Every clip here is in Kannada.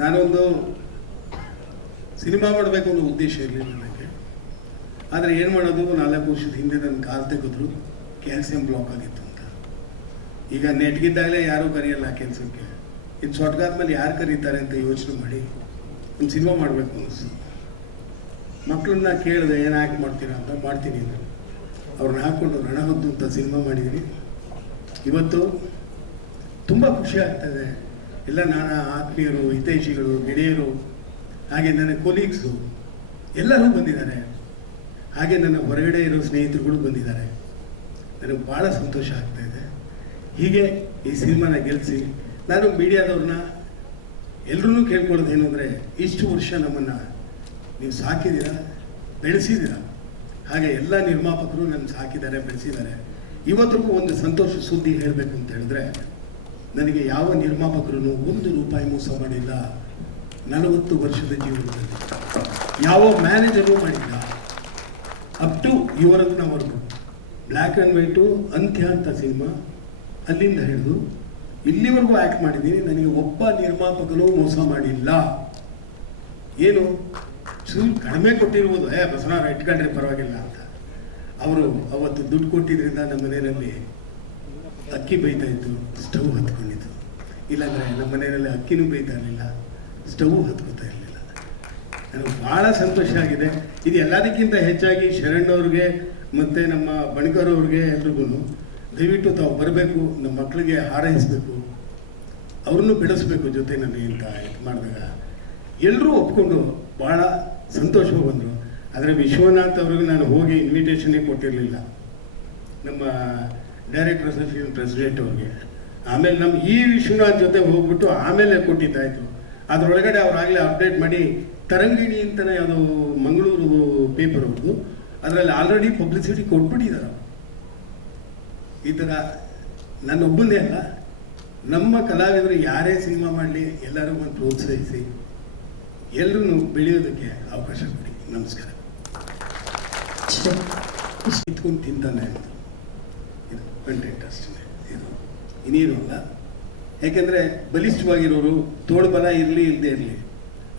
ನಾನೊಂದು ಸಿನಿಮಾ ಮಾಡಬೇಕು ಅನ್ನೋ ಉದ್ದೇಶ ಇರಲಿಲ್ಲ ನನಗೆ. ಆದರೆ ಏನು ಮಾಡೋದು? ನಾಲ್ಕು ವರ್ಷದ ಹಿಂದೆ ನನ್ನ ಕಾಲು ತೆಗೆದ್ರು ಕ್ಯಾಲ್ಸಿಯಂ ಬ್ಲಾಕ್ ಆಗಿತ್ತು ಅಂತ. ಈಗ ನೆಟ್ಗಿದ್ದಾಗಲೇ ಯಾರೂ ಕರೆಯಲ್ಲ ಕೆಲಸಕ್ಕೆ ಇನ್ನು ಸೊಟ್ಗಾದ್ಮೇಲೆ ಯಾರು ಕರೀತಾರೆ ಅಂತ ಯೋಚನೆ ಮಾಡಿ ಒಂದು ಸಿನಿಮಾ ಮಾಡಬೇಕು ಅನಿಸ್ತು ಮಕ್ಕಳನ್ನ ಕೇಳಿದೆ, ಏನು ಆ್ಯಕ್ಟ್ ಮಾಡ್ತೀರಾ ಅಂತ? ಮಾಡ್ತೀನಿ ನಾನು. ಅವ್ರನ್ನ ಹಾಕ್ಕೊಂಡು ರಣ ಹೊದ್ದು ಅಂತ ಸಿನಿಮಾ ಮಾಡಿದ್ದೀನಿ ಇವತ್ತು ತುಂಬ ಖುಷಿ ಆಗ್ತದೆ ಎಲ್ಲ ನನ್ನ ಆತ್ಮೀಯರು, ಹಿತೈಷಿಗಳು ಗೆಳೆಯರು ಹಾಗೆ ನನ್ನ ಕೊಲೀಗ್ಸು ಎಲ್ಲರೂ ಬಂದಿದ್ದಾರೆ. ಹಾಗೆ ನನ್ನ ಹೊರಗಡೆ ಇರೋ ಸ್ನೇಹಿತರುಗಳು ಬಂದಿದ್ದಾರೆ. ನನಗೆ ಭಾಳ ಸಂತೋಷ ಆಗ್ತಾ ಇದೆ. ಹೀಗೆ ಈ ಸಿನಿಮಾನ ಗೆಲ್ಲಿಸಿ ನಾನು ಮೀಡಿಯಾದವ್ರನ್ನ ಎಲ್ಲರೂ ಕೇಳ್ಕೊಳ್ಳೋದು ಏನು ಅಂದರೆ ಇಷ್ಟು ವರ್ಷ ನಮ್ಮನ್ನು ನೀವು ಸಾಕಿದ್ದೀರಾ? ಬೆಳೆಸಿದ್ದೀರಾ? ಹಾಗೆ ಎಲ್ಲ ನಿರ್ಮಾಪಕರು ನನ್ನ ಸಾಕಿದ್ದಾರೆ, ಬೆಳೆಸಿದ್ದಾರೆ. ಇವತ್ತಿಗೂ ಒಂದು ಸಂತೋಷ ಸುದ್ದಿ ಹೇಳಬೇಕು ಅಂತ ಹೇಳಿದ್ರೆ ನನಗೆ ಯಾವ ನಿರ್ಮಾಪಕರು ಒಂದು ರೂಪಾಯಿ ಮೋಸ ಮಾಡಿಲ್ಲ? ನಲವತ್ತು ವರ್ಷದ ಜೀವನದಲ್ಲಿ. ಯಾವ ಮ್ಯಾನೇಜರು ಮಾಡಿಲ್ಲ? ಅಪ್ ಟು ಯುವರತ್ನವರೆಗೂ ಬ್ಲ್ಯಾಕ್ ಆ್ಯಂಡ್ ವೈಟು ಅಂತ್ಯ ಅಂತ ಸಿನಿಮಾ. ಅಲ್ಲಿಂದ ಹಿಡಿದು ಇಲ್ಲಿವರೆಗೂ ಆ್ಯಕ್ಟ್ ಮಾಡಿದ್ದೀನಿ. ನನಗೆ ಒಬ್ಬ ನಿರ್ಮಾಪಕರು ಮೋಸ ಮಾಡಿಲ್ಲ. ಏನು? ಚೂರು ಕಡಿಮೆ ಕೊಟ್ಟಿರ್ಬೋದು. ಏ ಬಸವನಾರ ಇಟ್ಕೊಂಡ್ರೆ ಪರವಾಗಿಲ್ಲ ಅಂತ. ಅವರು ಅವತ್ತು ದುಡ್ಡು ಕೊಟ್ಟಿದ್ದರಿಂದ ನಮ್ಮ ಮನೆಯಲ್ಲಿ ಅಕ್ಕಿ ಬೇಯ್ತಾ ಇತ್ತು, ಸ್ಟವ್ ಹತ್ಕೊಂಡಿತ್ತು. ಇಲ್ಲಾಂದರೆ ನಮ್ಮ ಮನೆಯಲ್ಲಿ ಅಕ್ಕಿನೂ ಬೇಯ್ತಾ ಇರಲಿಲ್ಲ, ಸ್ಟವ್ ಹತ್ಕೋತಾ ಇರಲಿಲ್ಲ. ನನಗೆ ಭಾಳ ಸಂತೋಷ ಆಗಿದೆ. ಇದು ಎಲ್ಲದಕ್ಕಿಂತ ಹೆಚ್ಚಾಗಿ ಶರಣ್ಣವ್ರಿಗೆ ಮತ್ತು ನಮ್ಮ ಬಣಕರ್ ಅವ್ರಿಗೆ ಎಲ್ರಿಗೂ. ದಯವಿಟ್ಟು ತಾವು ಬರಬೇಕು, ನಮ್ಮ ಮಕ್ಕಳಿಗೆ ಹಾರೈಸಬೇಕು, ಅವ್ರನ್ನೂ ಬೆಳೆಸ್ಬೇಕು ಜೊತೆ ನನಗೆ ಅಂತ ಇದು ಮಾಡಿದಾಗ ಎಲ್ಲರೂ ಒಪ್ಕೊಂಡು ಭಾಳ ಸಂತೋಷವಾಗಿ ಬಂದರು. ಆದರೆ ವಿಶ್ವನಾಥ್ ಅವ್ರಿಗೆ ನಾನು ಹೋಗಿ ಇನ್ವಿಟೇಷನ್ನೇ ಕೊಟ್ಟಿರಲಿಲ್ಲ. ನಮ್ಮ ಡೈರೆಕ್ಟರ್ ಅಸೋಸಿಯೇಷನ್ ಪ್ರೆಸಿಡೆಂಟ್ ಅವ್ರಿಗೆ. ಆಮೇಲೆ ನಮ್ಮ ಈ ವಿಶ್ವನಾಥ್ ಜೊತೆ ಹೋಗ್ಬಿಟ್ಟು ಆಮೇಲೆ ಕೊಟ್ಟಿದ್ದಾಯಿತು. ಅದರೊಳಗಡೆ ಅವರಾಗಲೇ ಅಪ್ಡೇಟ್ ಮಾಡಿ ತರಂಗಿಣಿ ಅಂತಲೇ ಅದು ಮಂಗಳೂರು ಪೇಪರ್ ಅವ್ರದ್ದು. ಅದರಲ್ಲಿ ಆಲ್ರೆಡಿ ಪಬ್ಲಿಸಿಟಿ ಕೊಟ್ಬಿಟ್ಟಿದ್ದಾರೆ ಈ ಥರ ನನ್ನೊಬ್ಬನೇ ಅಲ್ಲ ನಮ್ಮ ಕಲಾವಿದರು ಯಾರೇ ಸಿನಿಮಾ ಮಾಡಲಿ ಎಲ್ಲರೂ ಒಂದು ಪ್ರೋತ್ಸಾಹಿಸಿ ಎಲ್ಲರೂ ಬೆಳೆಯೋದಕ್ಕೆ ಅವಕಾಶ ಕೊಡಿ. ನಮಸ್ಕಾರ. ಇಟ್ಕೊಂಡು ತಿಂತಾನೆ ಅಂತ. ಇದು ಕಂಟೆಂಟ್ ಅಷ್ಟೇ ಇದು. ಇನ್ನೇನು ಅಲ್ಲ. ಯಾಕೆಂದರೆ ಬಲಿಷ್ಠವಾಗಿರೋರು ತೋಳು ಬಲ ಇರಲಿ ಇಲ್ಲದೆ ಇರಲಿ.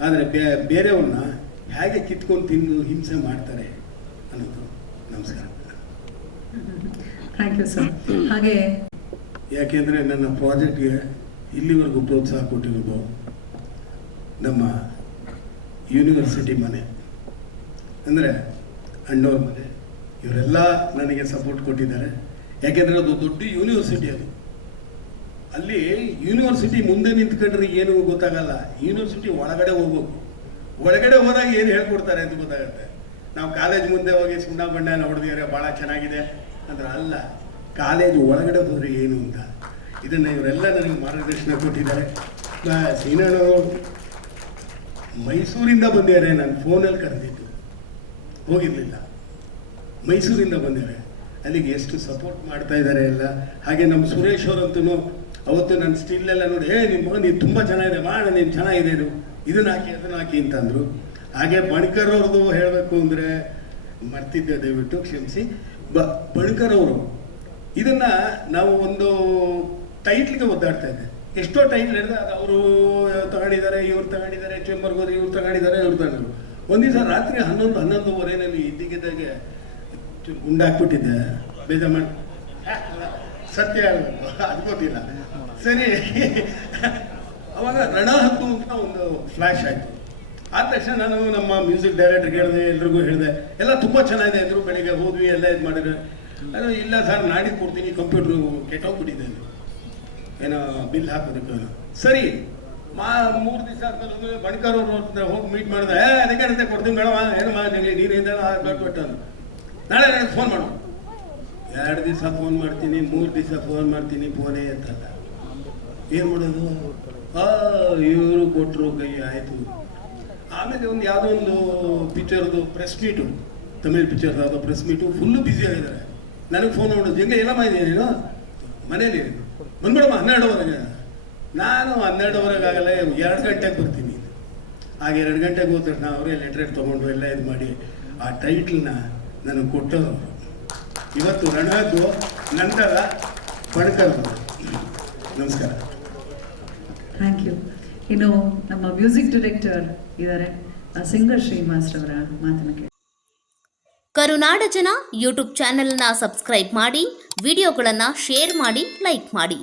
ಆದರೆ ಬೇ ಬೇರೆಯವ್ರನ್ನ ಹೇಗೆ ಕಿತ್ಕೊಂಡು ತಿಂದು ಹಿಂಸೆ ಮಾಡ್ತಾರೆ ಅನ್ನೋದು ನಮಸ್ಕಾರ. ಥ್ಯಾಂಕ್ ಯು ಸರ್ ಹಾಗೆ ಯಾಕೆಂದರೆ ನನ್ನ ಪ್ರಾಜೆಕ್ಟ್ಗೆ ಇಲ್ಲಿವರೆಗೂ ಪ್ರೋತ್ಸಾಹ ಕೊಟ್ಟಿರೋದು ನಮ್ಮ ಯೂನಿವರ್ಸಿಟಿ ಮನೆ. ಅಂದರೆ ಅಣ್ಣವ್ರ ಮನೆ. ಇವರೆಲ್ಲ ನನಗೆ ಸಪೋರ್ಟ್ ಕೊಟ್ಟಿದ್ದಾರೆ. ಯಾಕೆಂದರೆ ಅದು ದೊಡ್ಡ ಯೂನಿವರ್ಸಿಟಿ ಅದು. ಅಲ್ಲಿ ಯೂನಿವರ್ಸಿಟಿ ಮುಂದೆ ನಿಂತ್ಕೊಂಡ್ರೆ ಏನು ಗೊತ್ತಾಗಲ್ಲ. ಯೂನಿವರ್ಸಿಟಿ ಒಳಗಡೆ ಹೋಗ್ಬೇಕು. ಒಳಗಡೆ ಹೋದಾಗ ಏನು ಹೇಳ್ಕೊಡ್ತಾರೆ ಅಂತ ಗೊತ್ತಾಗುತ್ತೆ. ನಾವು ಕಾಲೇಜ್ ಮುಂದೆ ಹೋಗಿ ಸುಣ್ಣ ಬಣ್ಣ ಎಲ್ಲ ಹೊಡೆದಿದ್ದಾರೆ ಭಾಳ ಚೆನ್ನಾಗಿದೆ ಅಂದ್ರೆ ಅಲ್ಲ, ಕಾಲೇಜ್ ಒಳಗಡೆ ಹೋದ್ರೆ ಏನು ಅಂತ. ಇದನ್ನು ಇವರೆಲ್ಲ ನನಗೆ ಮಾರ್ಗದರ್ಶನ ಕೊಟ್ಟಿದ್ದಾರೆ. ಸೀನಣ್ಣವರು ಮೈಸೂರಿಂದ ಬಂದಿದ್ದಾರೆ, ನಾನು ಫೋನಲ್ಲಿ ಕರೆದಿದ್ದು. ಹೋಗಿರಲಿಲ್ಲ. ಮೈಸೂರಿಂದ ಬಂದಿದ್ದಾರೆ. ಅಲ್ಲಿಗೆ ಎಷ್ಟು ಸಪೋರ್ಟ್ ಮಾಡ್ತಾ ಇದ್ದಾರೆ ಎಲ್ಲ. ಹಾಗೆ ನಮ್ಮ ಸುರೇಶ್ ಅವರಂತೂ ಅವತ್ತು ನನ್ನ ಸ್ಟಿಲ್ಲೆಲ್ಲ ನೋಡಿ, ಹೇ ನಿಮ್ಮ ಮಗ, ನೀನು ತುಂಬ ಚೆನ್ನಾಗಿದೆ, ಮಾಡ, ನೀನು ಚೆನ್ನಾಗಿದೆ ಇದು. ಇದನ್ನ ಹಾಕಿ, ಅದನ್ನ ಹಾಕಿ ಅಂತಂದರು ಹಾಗೆ ಬಣ್ಕರ್ ಅವ್ರದ್ದು ಹೇಳಬೇಕು ಅಂದರೆ ಮರ್ತಿದ್ದೆ ದಯವಿಟ್ಟು, ಕ್ಷಮಿಸಿ. ಬ, ಬಣ್ಕರ್ ಅವರು, ಇದನ್ನ ನಾವು ಒಂದು ಟೈಟ್ಲ್ಗೆ ಒದ್ದಾಡ್ತಾ ಇದ್ದೆ. ಎಷ್ಟೋ ಟೈಟ್ಲ್ ಹಿಡಿದ ಅವರು ತಗೊಂಡಿದ್ದಾರೆ, ಇವ್ರು ತಗೊಂಡಿದ್ದಾರೆ ಚೇಂಬರ್ಗೆ ಹೋದ್ರೆ ಇವ್ರು ತಗೊಂಡಿದ್ದಾರೆ, ಇವ್ರು ತಗೊಂಡರು ಒಂದು ದಿವಸ ರಾತ್ರಿ ಹನ್ನೊಂದು, ಹನ್ನೊಂದುವರೆನಲ್ಲಿ ಇದ್ದಕ್ಕಿದ್ದಾಗೆ ಗುಂಡಾಕ್ಬಿಟ್ಟಿದ್ದೆ ಬೇಜ ಮಾಡಿ ಸತ್ಯ ಅದು ಗೊತ್ತಿಲ್ಲ. ಸರಿ. ಅವಾಗ ರಣ ಹಕ್ಕು ಅಂತ ಒಂದು ಫ್ಲ್ಯಾಶ್ ಆಯಿತು. ಆದ ತಕ್ಷಣ ನಾನು ನಮ್ಮ ಮ್ಯೂಸಿಕ್ ಡೈರೆಕ್ಟರ್ಗೆ ಹೇಳಿದೆ ಎಲ್ರಿಗೂ ಹೇಳಿದೆ, ಎಲ್ಲ ತುಂಬ ಚೆನ್ನಾಗಿದೆ ಅಂದರು, ಬೆಳಿಗ್ಗೆ ಹೋದ್ವಿ, ಎಲ್ಲ ಇದು ಮಾಡಿದ್ರೆ. ನಾನು, ಇಲ್ಲ ಸರ್ ನಾಡಿದ್ದು ಕೊಡ್ತೀನಿ ಕಂಪ್ಯೂಟ್ರು ಕೆಟ್ಟೋಗ್ಬಿಟ್ಟಿದೆ ಅಂದ್ರು. ಏನೋ ಬಿಲ್ ಹಾಕೋದಕ್ಕೆ ಸರಿ. ಮಾ, ಮೂರು ದಿವಸ ಆದ್ಮೇಲೆ ಬಣ್ಕಾರವ್ರು ಹೋಗಿ ಮೀಟ್ ಮಾಡಿದೆ ಅದಕ್ಕೆ ಅಂತ ಕೊಡ್ತೀನಿ ಮೇಡಮ್ ಏನು ಮಾಡಿ ನೀರಿಂದ ಕೊಟ್ಟು ಅಂದ್ರು. ನಾಳೆ ನನಗೆ ಫೋನ್ ಮಾಡು. ಎರಡು ದಿವಸ ಫೋನ್ ಮಾಡ್ತೀನಿ, ಮೂರು ದಿವಸ ಫೋನ್ ಮಾಡ್ತೀನಿ ಫೋನೇ ಅಂತಲ್ಲ ಏನು ಮಾಡೋದು? ಇವರು ಕೊಟ್ಟರು ಕೈ, ಆಯಿತು. ಆಮೇಲೆ ಒಂದು ಯಾವುದೋ ಒಂದು ಪಿಕ್ಚರ್ದು ಪ್ರೆಸ್ ಮೀಟು ತಮಿಳ್ ಪಿಕ್ಚರ್ ಯಾವುದೋ ಪ್ರೆಸ್ ಮೀಟು ಫುಲ್ಲು ಬ್ಯುಸಿ ಆಗಿದ್ದಾರೆ ನನಗೆ ಫೋನ್ ಮಾಡೋದು. ಹೆಂಗೆ ಎಲ್ಲ ಮಾಡಿದೆ ನೀನು ಮನೇಲಿ. ಬಂದ್ಬಿಡಮ್ಮ ಹನ್ನೆರಡುವರೆಗೆ ನಾನು ಹನ್ನೆರಡುವರೆಗೆ ಆಗಲ್ಲ ಎರಡು ಗಂಟೆಗೆ ಬರ್ತೀನಿ. ಹಾಗೆ ಎರಡು ಗಂಟೆಗೆ ಹೋದ ತಕ್ಷಣ ಅವರೇ ಲೆಟ್ರೇಟ್ ತೊಗೊಂಡು ಎಲ್ಲ ಇದು ಮಾಡಿ, ಆ ಟೈಟ್ಲನ್ನ ನನಗೆ ಕೊಟ್ಟದವರು ಇವತ್ತು ರಣದ್ದು ನಂದಲ್ಲ ಬಣ್ಕರ್ ನಮಸ್ಕಾರ. ಥ್ಯಾಂಕ್ ಯು ಇನ್ನು ನಮ್ಮ ಮ್ಯೂಸಿಕ್ ಡಿರೆಕ್ಟರ್ ಇದ್ದಾರೆ ಸಿಂಗರ್ ಶ್ರೀನಿವಾಸ್ ಅವರ ಮಾತನ್ನು ಕೇಳಿ ಕರುನಾಡ ಜನ ಯೂಟ್ಯೂಬ್ ಚಾನೆಲ್ನ ಸಬ್ಸ್ಕ್ರೈಬ್ ಮಾಡಿ ವಿಡಿಯೋಗಳನ್ನು ಶೇರ್ ಮಾಡಿ ಲೈಕ್ ಮಾಡಿ.